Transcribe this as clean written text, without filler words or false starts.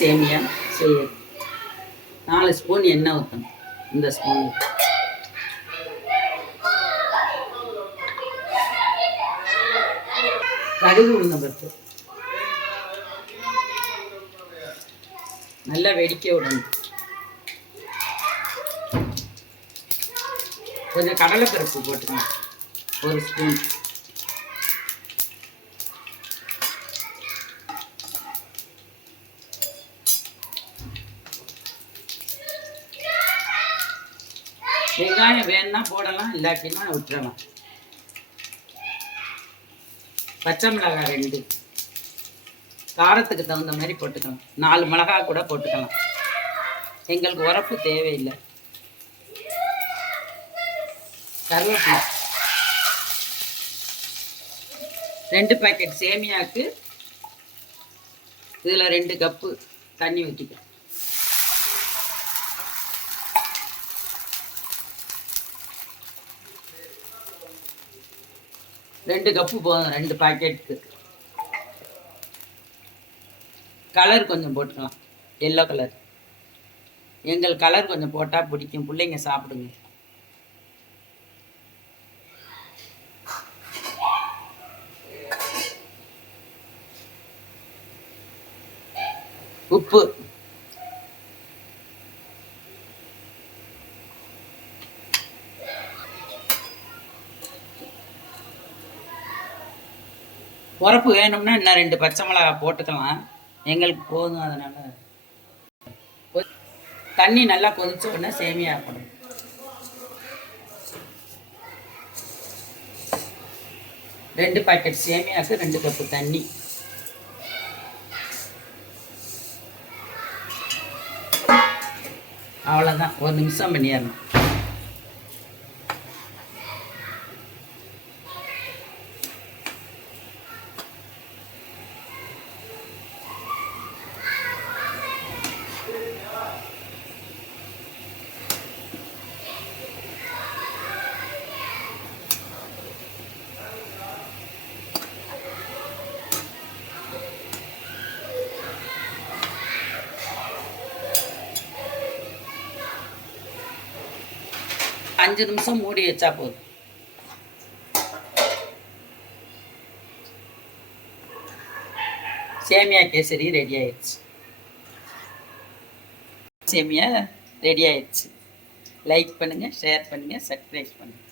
சேமியா செய்ய 4 ஸ்பூன் எண்ணெய் ஊற்றணும். இந்த ஸ்பூன் கடுகு உளுந்தம் பருப்பு நல்லா வெடிக்க விடணும். கொஞ்சம் கடலைப்பருப்பு போட்டுக்கலாம், 1 ஸ்பூன். வெங்காயம் வேணும்னா போடலாம், இல்லாட்டினா விட்டுறலாம். பச்சை மிளகாய் 2, காரத்துக்கு தகுந்த மாதிரி போட்டுக்கலாம். 4 மிளகாய் கூட போட்டுக்கலாம், எங்களுக்கு உரப்பு தேவையில்லை. கருவேப்பிலை 2 பாக்கெட் சேமியாவுக்கு இதில் 2 கப்பு தண்ணி ஊற்றிக்கலாம். 2 கப்பு போதும் 2 பாக்கெட்டுக்கு. கலர் கொஞ்சம் போட்டுக்கலாம், எல்லோ கலர். எங்களுக்கு கலர் கொஞ்சம் போட்டால் பிடிக்கும், பிள்ளைங்க சாப்பிடுங்க. உப்பு உரப்பு வேணும்னா இன்னும் 2 பச்சை மிளகாய் போட்டுக்கலாம், எங்களுக்கு போதும். அதனால் தண்ணி நல்லா கொதிச்ச உடனே சேமியா போடணும். 2 பாக்கெட் சேமியாவுக்கு 2 கப்பு தண்ணி. அவ்வளோதான், 1 நிமிஷம் பண்ணிடணும். அஞ்சு நிமிஷம் மூடி வச்சா போதும். சேமியா கேசரி ரெடி ஆயிடுச்சு. சேமியா ரெடி ஆயிடுச்சு. லைக் பண்ணுங்கள், ஷேர் பண்ணுங்கள், சப்ஸ்கிரைப் பண்ணுங்கள்.